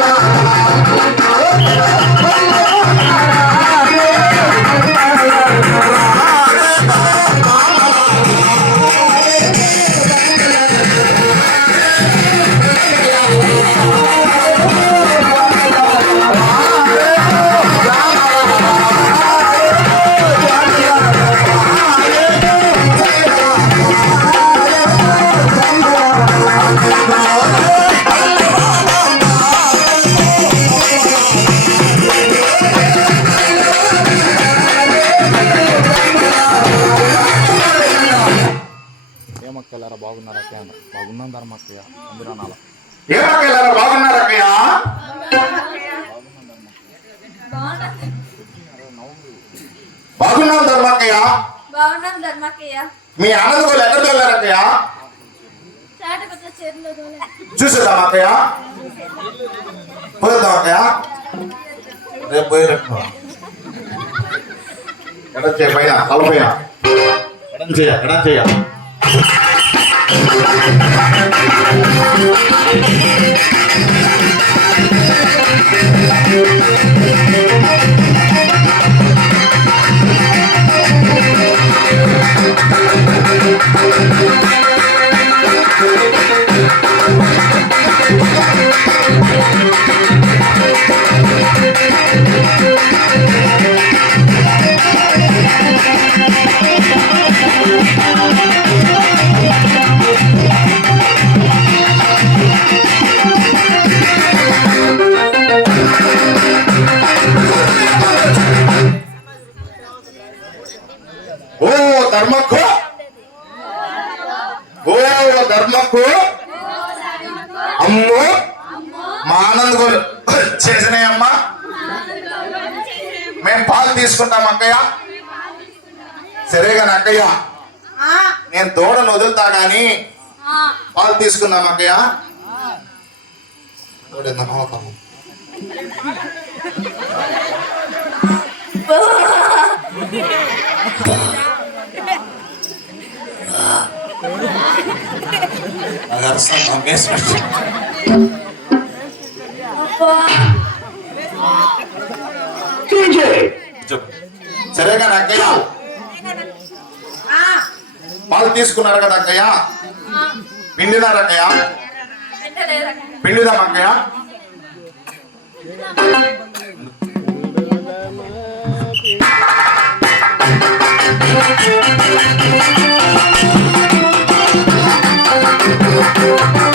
Oh, మీ ఆనంద వాళ్ళు ఎక్కడ వెళ్ళారు అక్కయ్య చూసేద్దాం అక్కయ్య? పోయేద్దాం అక్కయ్య? రేపు పోయి రేపు ఎడం చేయ పైన తల పైన. ఎడం చేయ ఎడం చేయ. ధర్మకు? ఓ ధర్మకు? అమ్మో! మా ఆనంద్ చేసినాయమ్మా మేము పాలు తీసుకుంటాం అక్కయ్య. సరేగా అక్కయ్య నేను దూడను వదులుతా గాని పాలు తీసుకుందాం అక్కయ్య. దూడ అబ్బా. చెప్పు. సరేగా అక్కయ్య పాలు తీసుకున్నారు కదా అక్కయ్య పిండినారు అక్కయ్య. పిండిదాం అక్కయ్య ఒక్కోరు Thank you.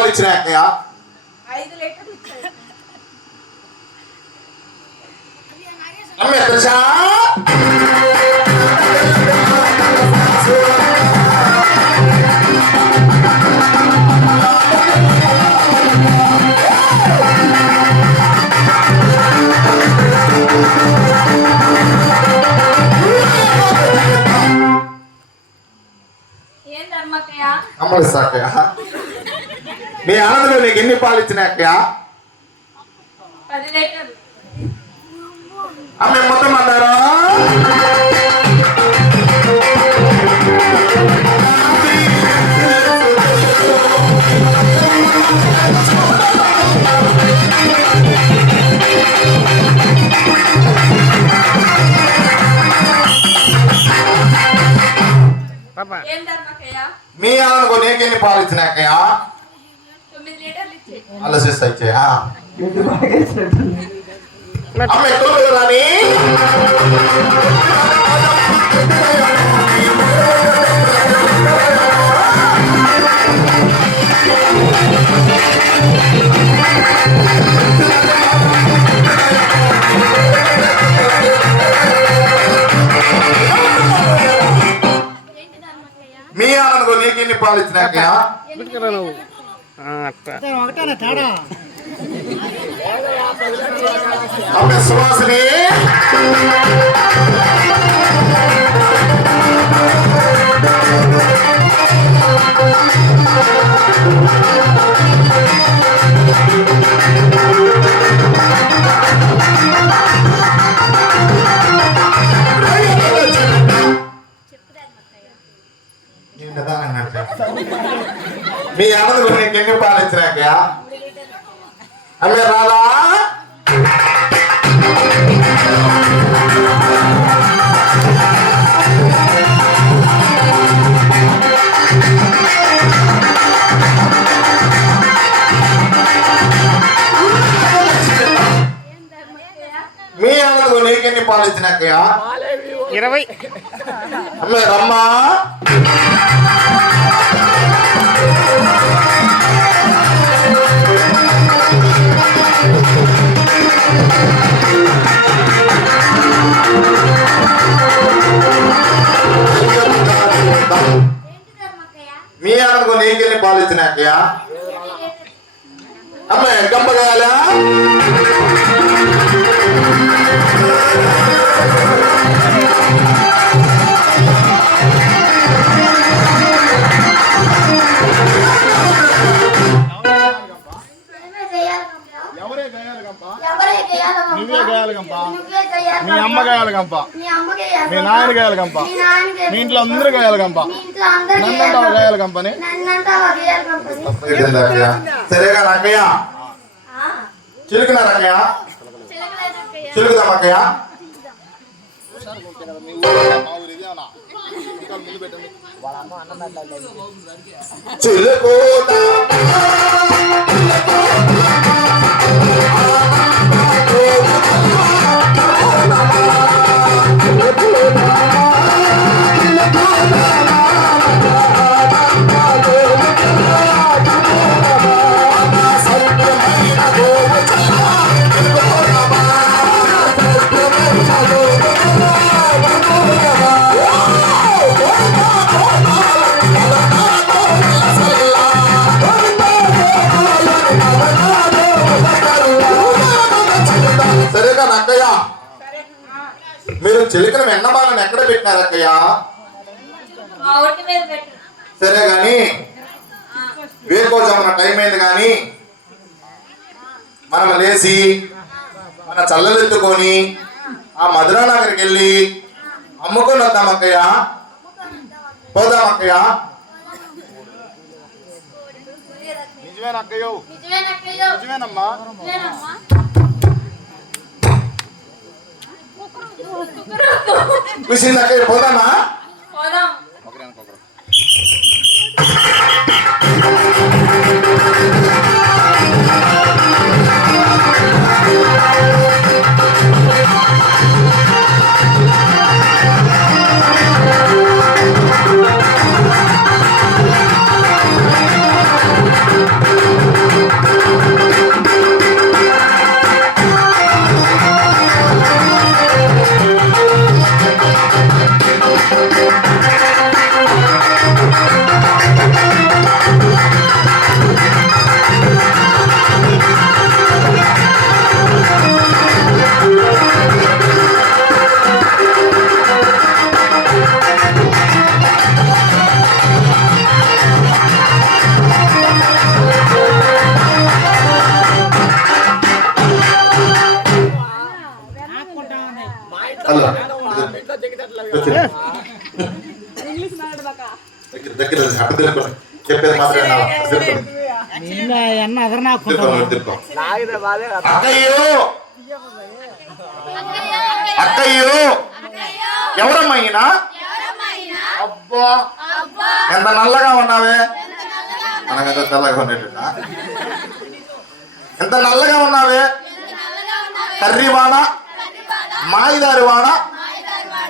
పాలు ఇచ్చినాయి అక్కయ్య? లీటర్లు అమ్మే తెలుసా? అమ్మలు అక్కయ్య. మీ ఆనందంలో నీకు ఎన్ని పాలు ఇచ్చినాక అమ్మ మొత్తం అన్నారా? మీ ఆమెకు నీకెన్ని పాలు ఇచ్చినాకయ్యా ఆలోచిస్తా ఇచ్చాయా అమ్మ ఎక్కడ రాని మీ ఆనందం నీకు ఎన్ని పాలు సువాసిని. మీ ఆనందం నీకు ఎన్ని పాలు ఇచ్చినాకయ్యా అమ్మే రాలా మీ ఆనందం నీకెన్ని పాలు ఇచ్చినాకయ్యా ఇరవై అమ్మే రమ్మా నీకెన్ని పాలు ఇచ్చినాకయ్యా అమ్మే గంపగాయాలా ఎవరే గయాలి గంప ఎవరే గేయాలమ్మ? నువ్వే. మీ అమ్మ గయాలి గంప మీ అమ్మ గేయాలమ్మ. మీ నాయన గయాలి గంప మీ ఇంట్లో అందరూ గయాలి గంప మీ ఇంట్లో అందరూ నన్నంటావా గేయాలమ్మ. గయాలి గంపని నన్నంటావా గేయాలమ్మ? ఇట్టిందక్కయ్య. సరేగా నాకయ్య ఆ, చిలుకున్నారక్కయ్య చిలకలేదక్కయ్య. చిలుకుదామక్కయ్య మా మనం లేచి మన చల్లలు ఎత్తుకొని ఆ మధురా నగర్కి వెళ్ళి అమ్ముకొని వద్దాం అక్కయ్య. పోదాం అక్కయ్య. నిజమేనా అక్కయ్యో నిజమేనక్కయ్య. నిజమేనమ్మా. పోదామా? పోదాం. ఒకరికొకరు అక్కయ్యో! అక్కయ్యో! ఎవరమ్మా ఈయన ఎవరమ్మా ఈయన? అబ్బా! అబ్బా, ఎంత నల్లగా ఉన్నావే? ఎంత నల్లగా మనమేదో తెల్లగా ఉండేటా ఎంత నల్లగా ఉన్నావే? కర్రీ వాడ మాయిదారి వాడ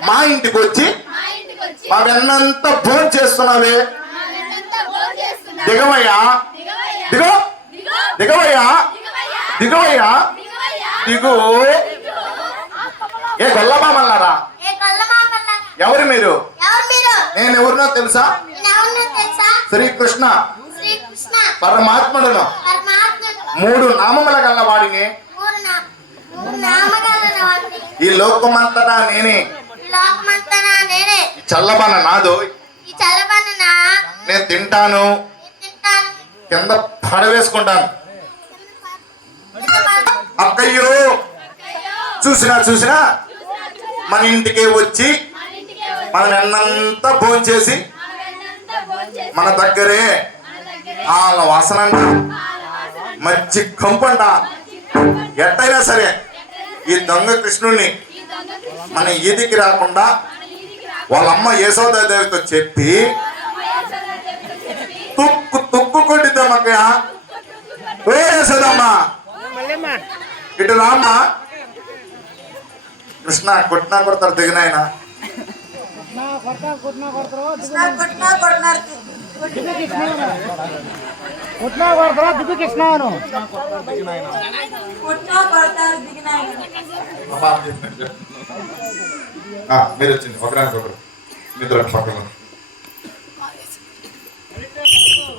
మా ఇంటికి వచ్చి మా ఇంటికి వచ్చి మా వెన్నంతా ఫోన్ చేస్తున్నావే మా వెన్నంతా భోజనం చేస్తున్నారు. దిగవయ్యా. దిగో. దిగో. దిగవయ్యా. దిగవయ్యా. దిగు. ఏ గొల్లమామల్లారా? ఎవరు మీరు? నేను ఎవరినో తెలుసా? శ్రీకృష్ణ. పరమాత్ముడును. పరమాత్ముడు. మూడు నామముల గల వాడిని మూడు నా- మూడు నామగల వాడిని. ఈ లోకమంతటా నేనే. చల్లబన నాదు. నేను తింటాను. కింద పడవేసుకుంటాను అక్కయ్యో చూసినా చూసినా మన ఇంటికి వచ్చి మన నిన్నంతా భోజనం భోంచేసి చేసి మన దగ్గరే వాళ్ళ వాసన అంట, మంచి కంపంట. ఎట్టయినా సరే ఈ దొంగ కృష్ణుడిని మన ఈదికి రాకుండా వాళ్ళమ్మ వాళ్ళ అమ్మ యశోదాదేవితో చెప్పి తుక్కు తుక్కు కొట్టిద్దామక్కయ్య ఓ యశోదమ్మ ఇటు రామ్మా. కృష్ణ కొట్టినా కొడతారు దిగినాయన. కొట్టినా కొడతారా. దిగు మీరు వచ్చింది. ఒకరానికి ఒకరు మీతో రండి పక్కన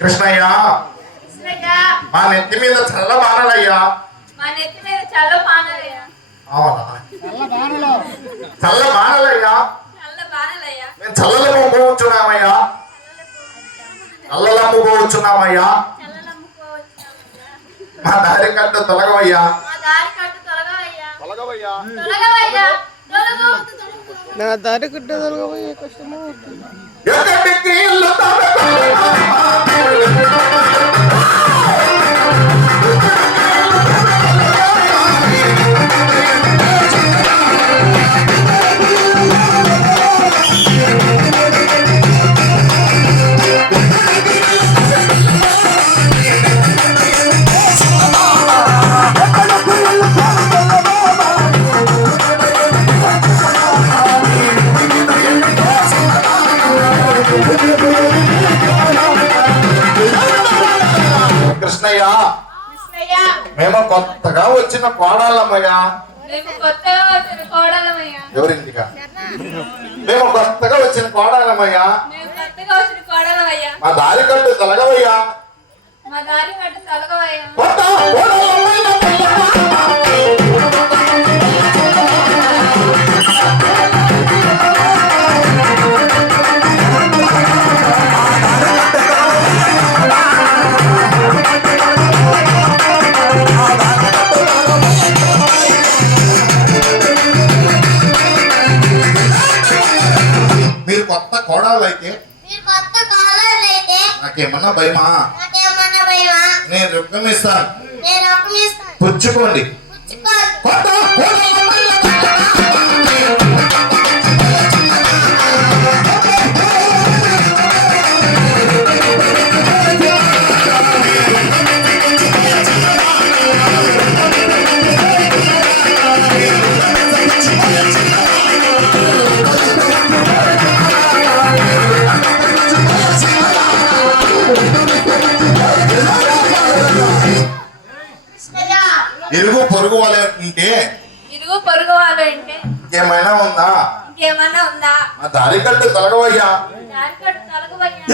కృష్ణయ్య. కృష్ణయ్య. మా నెత్తి మీద చల్ల బాణలయ్యా. చల్ల పానలయ్యా అవునా? చల్ల బాణలో. చల్ల బాణలయ్యా. మేము చల్లలము పోవచ్చున్నామయ్యా. చల్లలము పోవచ్చున్నామయ్యా. మా దారి కట్టు తొలగవయ్యా. మా దారి కట్టు తొలగవయ్యా. తొలగవయ్యా. తొలగవయ్యా. తొలగు నా దారి కుట్టే తొలగబోయే కష్టము எதற்கு எல்லாம் మేము కొత్తగా వచ్చిన కోడలమయ్యా మా దారి కట్టు తొలగవయ్యా. మా దారి కట్టు తొలగవయ్యా. కోడాలు అయితే నాకేమన్నా భయమా? నేను. పుచ్చుకోండి పుచ్చుకోండి. కొత్త పొరుగు వాళ్ళే ఉంటే ఇదిగో పొరుగు వాళ్ళు అంటే ఇంకేమైనా ఉందా? ఇంకేమన్నా ఉందా? ఆ దారి కట్టు తొలగవయ్యా. దారి కట్టు తొలగవయ్యా.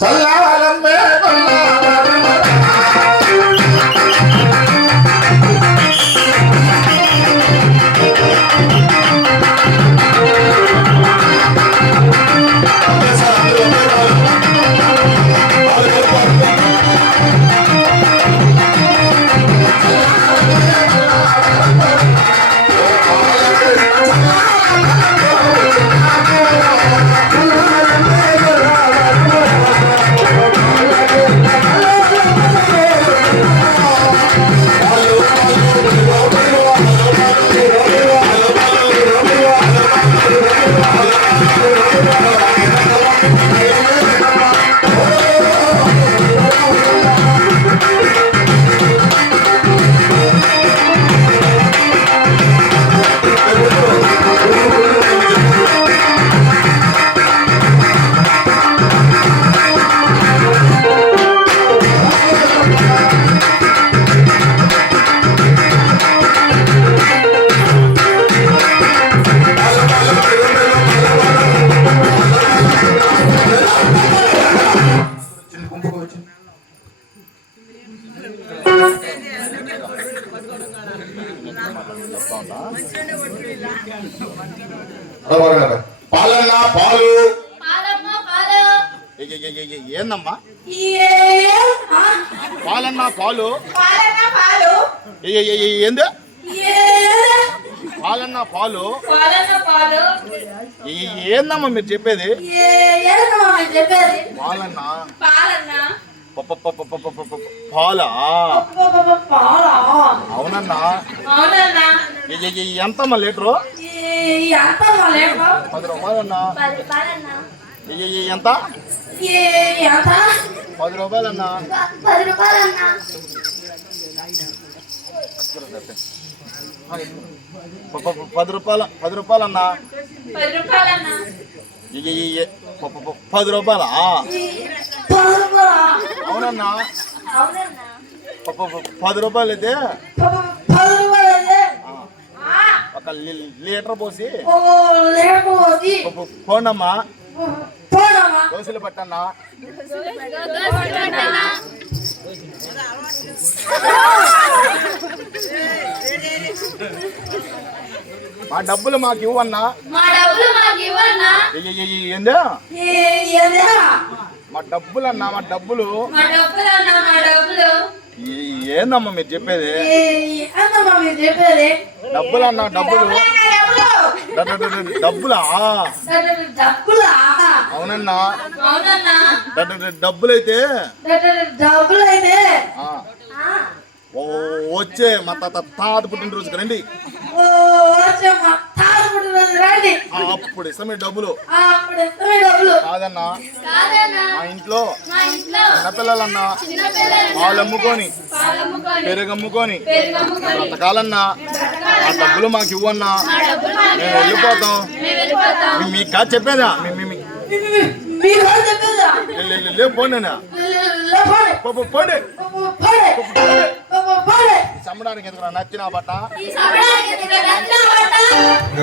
చల్లవలం పాలు? ఏంది? పాలన్నా పాలు? ఏందమ్మా మీరు చెప్పేది? పాలన్నా? పాలా? అవునన్నా. ఎంతమ్మా లీటరు? పది రూపాయలన్నా. ఎంత? పది రూపాయలన్నా. పది రూపాయలన్నా. పది రూపాయల పది రూపాయలన్నా. పది రూపాయలన్నా. పది రూపాయలా? అవునన్నా. పది రూపాయలు అయితే ఒక లీటర్ పోసి. పోండమ్మా. దోశలు పట్టన్నా? మా డబ్బులు మాకు ఇవ్వన్నా? మా డబ్బులన్నా మా డబ్బులు? ఏందమ్మా మీరు చెప్పేది? డబ్బులు అన్నా డబ్బులు? డబ్బులా? డబ్బులా అవునన్నా. అవునన్నా డబ్బులైతే వచ్చే మా తాత తాత పుట్టినరోజుకి రండి. వచ్చే అప్పుడు ఇస్తామే డబ్బులు. కాదన్నా. మా ఇంట్లో చిన్నపిల్లలన్నా వాళ్ళు అమ్ముకొని పెరుగు అమ్ముకొని ఆ డబ్బులు మాకు ఇవ్వన్నా మేము వెళ్ళిపోతాం. మీకు కాదు చెప్పేదా? పోండినా పోండి చమ్మడానికి ఎందుకు నచ్చిన బట్ట?